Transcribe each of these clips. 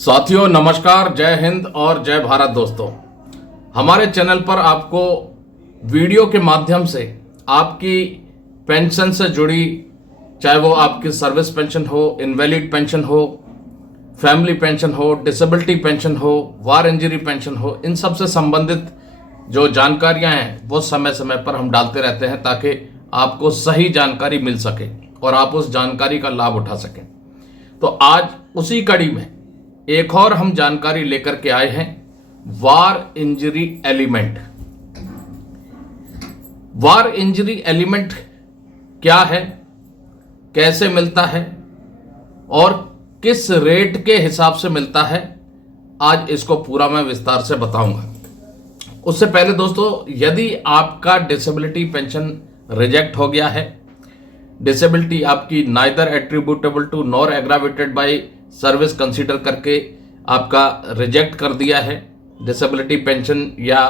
साथियों नमस्कार, जय हिंद और जय भारत। दोस्तों, हमारे चैनल पर आपको वीडियो के माध्यम से आपकी पेंशन से जुड़ी, चाहे वो आपकी सर्विस पेंशन हो, इनवैलिड पेंशन हो, फैमिली पेंशन हो, डिसेबिलिटी पेंशन हो, वार इंजरी पेंशन हो, इन सब से संबंधित जो जानकारियां हैं वो समय समय पर हम डालते रहते हैं ताकि आपको सही जानकारी मिल सके और आप उस जानकारी का लाभ उठा सकें। तो आज उसी कड़ी में एक और हम जानकारी लेकर के आए हैं, वार इंजरी एलिमेंट। वार इंजरी एलिमेंट क्या है, कैसे मिलता है और किस रेट के हिसाब से मिलता है, आज इसको पूरा मैं विस्तार से बताऊंगा। उससे पहले दोस्तों, यदि आपका डिसेबिलिटी पेंशन रिजेक्ट हो गया है, डिसेबिलिटी आपकी neither attributable to nor aggravated by service consider करके आपका रिजेक्ट कर दिया है डिसेबिलिटी पेंशन या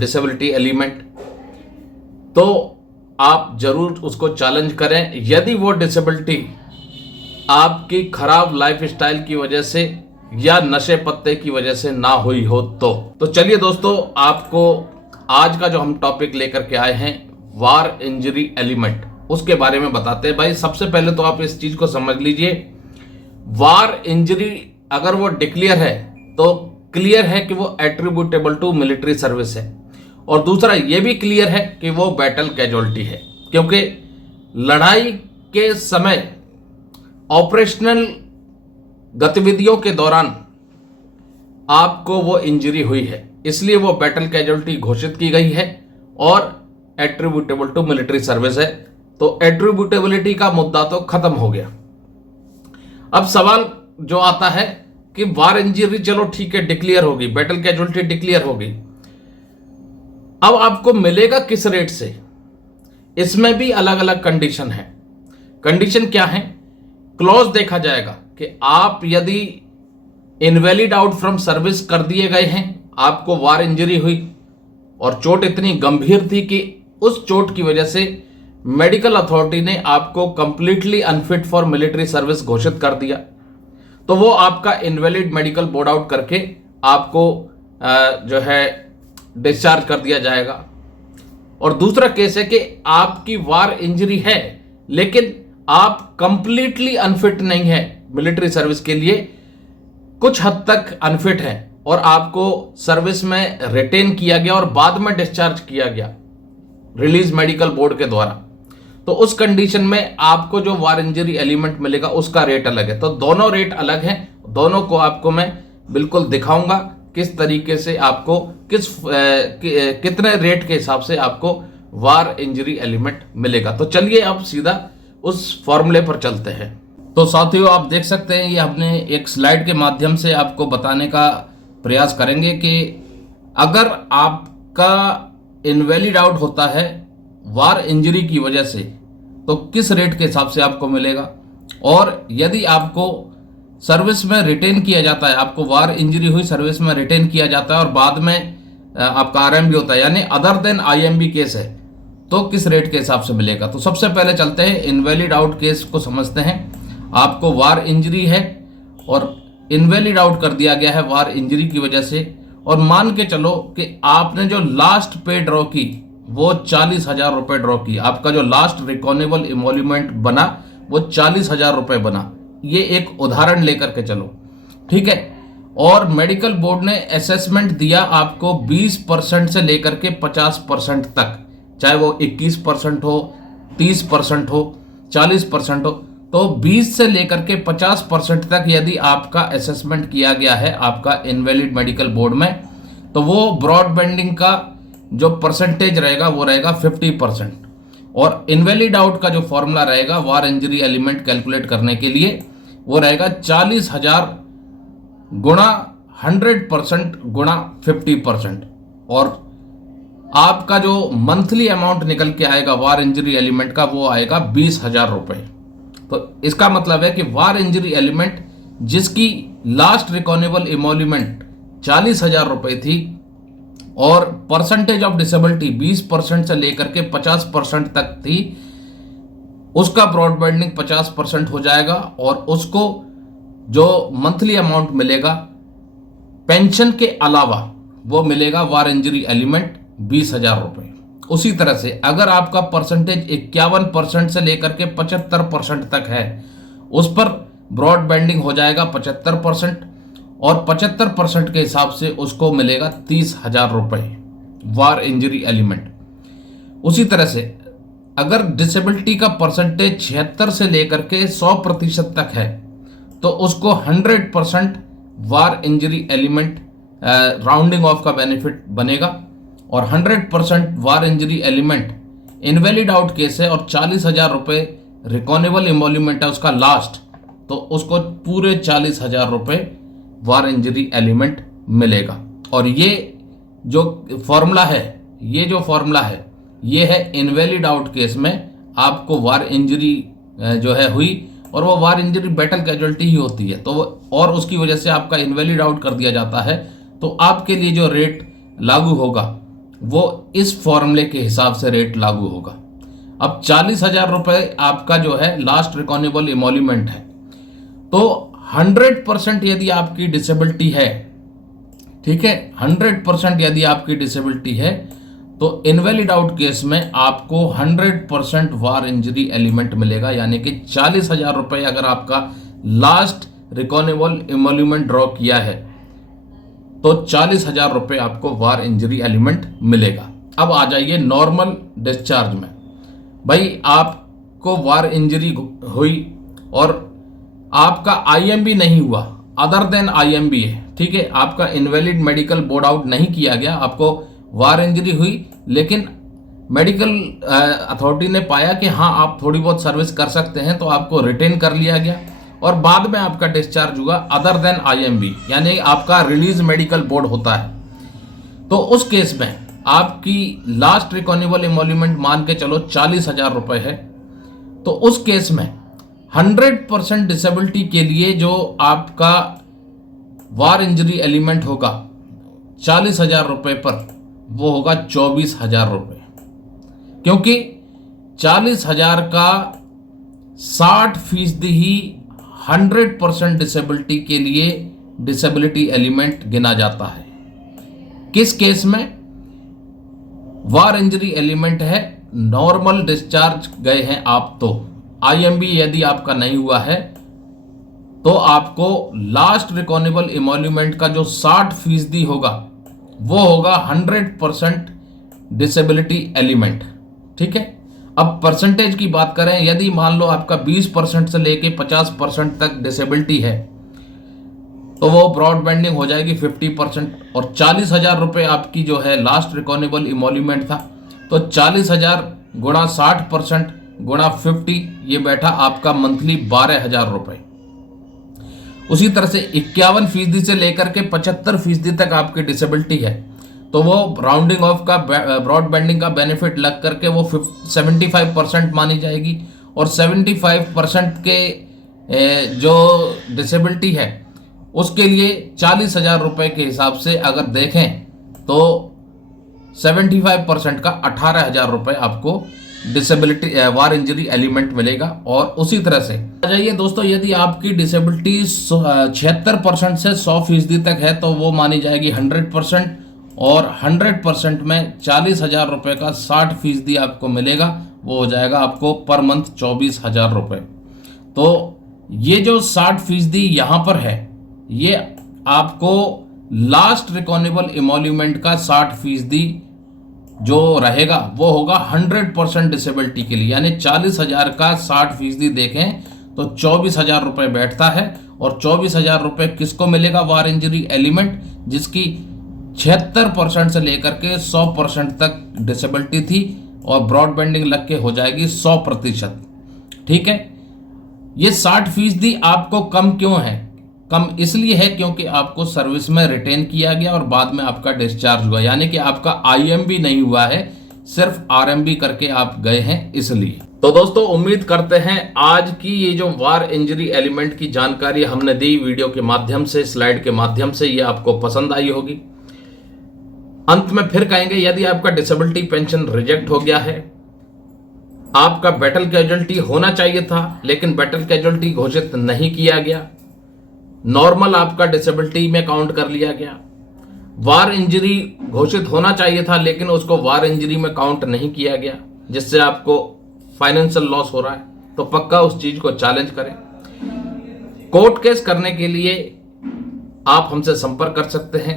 डिसेबिलिटी एलिमेंट, तो आप जरूर उसको चैलेंज करें। यदि वो डिसेबिलिटी आपकी खराब लाइफस्टाइल की वजह से या नशे पत्ते की वजह से ना हुई हो तो चलिए दोस्तों, आपको आज का जो हम टॉपिक लेकर के आए हैं, वार इंजरी एलिमेंट, उसके बारे में बताते हैं। भाई सबसे पहले तो आप इस चीज को समझ लीजिए, वार इंजरी अगर वो डिक्लेयर है तो क्लियर है कि वो एट्रीब्यूटेबल टू मिलिट्री सर्विस है, और दूसरा ये भी क्लियर है कि वो बैटल कैजुअलिटी है, क्योंकि लड़ाई के समय ऑपरेशनल गतिविधियों के दौरान आपको वो इंजरी हुई है, इसलिए वो बैटल कैजुअलिटी घोषित की गई है और एट्रीब्यूटेबल टू मिलिट्री सर्विस है। तो एट्रीब्यूटेबिलिटी का मुद्दा तो खत्म हो गया। अब सवाल जो आता है कि वार इंजरी चलो ठीक है डिक्लेयर होगी, बैटल कैजुअलिटी डिक्लेयर होगी, अब आपको मिलेगा किस रेट से? इसमें भी अलग अलग कंडीशन है। कंडीशन क्या है? क्लॉज देखा जाएगा कि आप यदि इनवैलिड आउट फ्रॉम सर्विस कर दिए गए हैं, आपको वार इंजरी हुई और चोट इतनी गंभीर थी कि उस चोट की वजह से मेडिकल अथॉरिटी ने आपको completely unfit for military service घोषित कर दिया, तो वो आपका इनवैलिड मेडिकल बोर्ड आउट करके आपको जो है डिस्चार्ज कर दिया जाएगा। और दूसरा केस है कि आपकी वार इंजरी है लेकिन आप कंप्लीटली अनफिट नहीं है मिलिट्री सर्विस के लिए, कुछ हद तक अनफिट है और आपको सर्विस में रिटेन किया गया और बाद में डिस्चार्ज किया गया रिलीज मेडिकल बोर्ड के द्वारा, तो उस कंडीशन में आपको जो वार इंजरी एलिमेंट मिलेगा उसका रेट अलग है। तो दोनों रेट अलग हैं, दोनों को आपको मैं बिल्कुल दिखाऊंगा किस तरीके से आपको कितने रेट के हिसाब से आपको वार इंजरी एलिमेंट मिलेगा। तो चलिए अब सीधा उस फॉर्मूले पर चलते हैं। तो साथियों, आप देख सकते हैं, ये हमने एक स्लाइड के माध्यम से आपको बताने का प्रयास करेंगे कि अगर आपका इनवैलिड आउट होता है वार इंजरी की वजह से तो किस रेट के हिसाब से आपको मिलेगा, और यदि आपको सर्विस में रिटेन किया जाता है, आपको वार इंजरी हुई सर्विस में रिटेन किया जाता है और बाद में आपका आरएमबी होता है, यानी अदर देन आईएमबी केस है, तो किस रेट के हिसाब से मिलेगा। तो सबसे पहले चलते हैं इनवैलिड आउट केस को समझते हैं। आपको वार इंजरी है और इनवैलिड आउट कर दिया गया है वार इंजरी की वजह से, और मान के चलो कि आपने जो लास्ट पे ड्रॉ की वो 40,000 रुपए ड्रॉ की, आपका जो लास्ट रिकॉनेबल इमोल्यूमेंट बना वो 40,000 रुपए बना, ये एक उदाहरण लेकर के चलो, ठीक है। और मेडिकल बोर्ड ने असेसमेंट दिया आपको 20% से लेकर के 50% तक, चाहे वो 21% हो, 30% हो, 40% हो, तो 20 से लेकर के 50% तक यदि आपका असेसमेंट किया गया है आपका इनवैलिड मेडिकल बोर्ड में, तो वो ब्रॉड बैंडिंग का जो परसेंटेज रहेगा वो रहेगा 50%। और इनवैलिड आउट का जो फॉर्मूला रहेगा वार इंजरी एलिमेंट कैलकुलेट करने के लिए वो रहेगा 40,000 गुणा 100% गुणा 50%, और आपका जो मंथली अमाउंट निकल के आएगा वार इंजरी एलिमेंट का वो आएगा 20,000 रुपए। तो इसका मतलब है कि वार इंजरी एलिमेंट जिसकी लास्ट रिकॉनेबल इमोल्यूमेंट 40,000 रुपए थी और परसेंटेज ऑफ डिसेबिलिटी 20% से लेकर के 50% तक थी, उसका ब्रॉड बैंडिंग 50% हो जाएगा और उसको जो मंथली अमाउंट मिलेगा पेंशन के अलावा वो मिलेगा वार इंजरी एलिमेंट 20,000 रुपए। उसी तरह से अगर आपका परसेंटेज 51% से लेकर के 75% तक है, उस पर ब्रॉड बैंडिंग हो जाएगा 75%, और 75% के हिसाब से उसको मिलेगा 30,000 रुपए वार इंजरी एलिमेंट। उसी तरह से अगर डिसेबिलिटी का परसेंटेज 76 से लेकर के 100% तक है तो उसको 100% war injury element rounding off का बेनिफिट बनेगा, और 100% war injury element invalid out case है और 40,000 रुपये रिकॉनेबल इमोल्यूमेंट है उसका लास्ट, तो उसको पूरे 40,000 रुपये वार इंजरी एलिमेंट मिलेगा। और ये जो फॉर्मूला है ये है इनवैलिड आउट केस में आपको वार इंजरी जो है हुई, और वो वार इंजरी बैटल कैजुअल्टी ही होती है, तो और उसकी वजह से आपका इनवैलिड आउट कर दिया जाता है, तो आपके लिए जो रेट लागू होगा वो इस फॉर्मूले के हिसाब से रेट लागू होगा। अब 40,000 रुपये आपका जो है लास्ट रिकॉनेबल इमोल्यूमेंट है, तो 100% यदि आपकी डिसेबिलिटी है, ठीक है, 100% यदि आपकी डिसेबिलिटी है तो इनवैलिड आउट केस में आपको 100% वार इंजरी एलिमेंट मिलेगा, यानी कि 40,000 रुपये अगर आपका लास्ट रिकॉनेबल इमोल्यूमेंट ड्रॉ किया है तो 40,000 रुपये आपको वार इंजरी एलिमेंट मिलेगा। अब आ जाइए नॉर्मल डिस्चार्ज में। भाई आपको वार इंजरी हुई और आपका आईएमबी नहीं हुआ, अदर देन आईएमबी है, ठीक है, आपका इनवैलिड मेडिकल बोर्ड आउट नहीं किया गया, आपको वार इंजरी हुई, लेकिन मेडिकल अथॉरिटी ने पाया कि हाँ आप थोड़ी बहुत सर्विस कर सकते हैं, तो आपको रिटेन कर लिया गया और बाद में आपका डिस्चार्ज हुआ अदर देन आईएमबी, यानी आपका रिलीज मेडिकल बोर्ड होता है। तो उस केस में आपकी लास्ट रिकॉनेबल इमोल्यूमेंट मान के चलो 40,000 रुपये है, तो उस केस में 100% डिसेबिलिटी के लिए जो आपका वार इंजरी एलिमेंट होगा 40,000 रुपये पर, वो होगा 24,000 रुपये, क्योंकि 40,000 का 60% ही 100% डिसेबिलिटी के लिए डिसेबिलिटी एलिमेंट गिना जाता है। किस केस में? वार इंजरी एलिमेंट है, नॉर्मल डिस्चार्ज गए हैं आप, तो आईएमबी यदि आपका नहीं हुआ है तो आपको लास्ट रिकॉनेबल इमोल्यूमेंट का जो 60% होगा वो होगा 100% डिसेबिलिटी एलिमेंट, ठीक है। अब परसेंटेज की बात करें, यदि मान लो आपका 20% से लेके 50% तक डिसेबिलिटी है तो वो ब्रॉड बैंडिंग हो जाएगी 50%, और 40,000 रुपये आपकी जो है लास्ट रिकॉनेबल इमोल्यूमेंट था, तो 40,000 गुणा 60% गुणा 50, ये बैठा आपका मंथली 12,000 रुपये। उसी तरह से 51% से लेकर के 75% तक आपकी डिसेबिलिटी है, तो वो राउंडिंग ऑफ का ब्रॉड बैंडिंग का बेनिफिट लग करके वो 75% मानी जाएगी, और 75% के जो डिसेबिलिटी है उसके लिए 40,000 रुपये के हिसाब से अगर देखें तो 75% का 18,000 रुपये आपको डिसेबिलिटी वार इंजरी एलिमेंट मिलेगा। और उसी तरह से आ जाइए दोस्तों, यदि आपकी डिसेबिलिटी 76% से 100% तक है तो वो मानी जाएगी 100%, और 100% में 40,000 रुपये का 60% आपको मिलेगा, वो हो जाएगा आपको पर मंथ 24,000 रुपये। तो ये जो 60% यहाँ पर है ये आपको लास्ट रिकॉनेबल इमोल्यूमेंट का 60% जो रहेगा वो होगा 100% डिसेबिलिटी के लिए, यानी 40,000 का 60% देखें तो 24,000 रुपये बैठता है, और 24,000 रुपये किसको मिलेगा? वार इंजरी एलिमेंट, जिसकी 76% से लेकर के 100% तक डिसेबिलिटी थी, और ब्रॉड बैंडिंग लग के हो जाएगी 100%, ठीक है। ये 60% आपको कम क्यों है? कम इसलिए है क्योंकि आपको सर्विस में रिटेन किया गया और बाद में आपका डिस्चार्ज हुआ, यानी कि आपका आईएमबी नहीं हुआ है, सिर्फ आरएमबी करके आप गए हैं, इसलिए। तो दोस्तों उम्मीद करते हैं आज की ये जो वार इंजरी एलिमेंट की जानकारी हमने दी वीडियो के माध्यम से, स्लाइड के माध्यम से, ये आपको पसंद आई होगी। अंत में फिर कहेंगे, यदि आपका डिसेबिलिटी पेंशन रिजेक्ट हो गया है, आपका बैटल कैजुअल्टी होना चाहिए था लेकिन बैटल कैजुअल्टी घोषित नहीं किया गया, नॉर्मल आपका डिसेबिलिटी में काउंट कर लिया गया। वार इंजरी घोषित होना चाहिए था लेकिन उसको वार इंजरी में काउंट नहीं किया गया, जिससे आपको फाइनेंशियल लॉस हो रहा है। तो पक्का उस चीज को चैलेंज करें। कोर्ट केस करने के लिए आप हमसे संपर्क कर सकते हैं।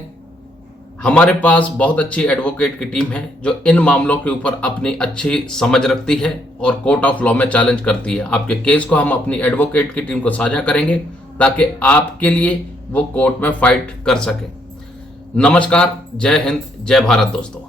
हमारे पास बहुत अच्छी एडवोकेट की टीम है जो इन मामलों के ऊपर अपनी अच्छी समझ रखती है और कोर्ट ऑफ लॉ में चैलेंज करती है। आपके केस को हम अपनी एडवोकेट की टीम को साझा करेंगे ताकि आपके लिए वो कोर्ट में फाइट कर सके। नमस्कार, जय हिंद, जय भारत दोस्तों।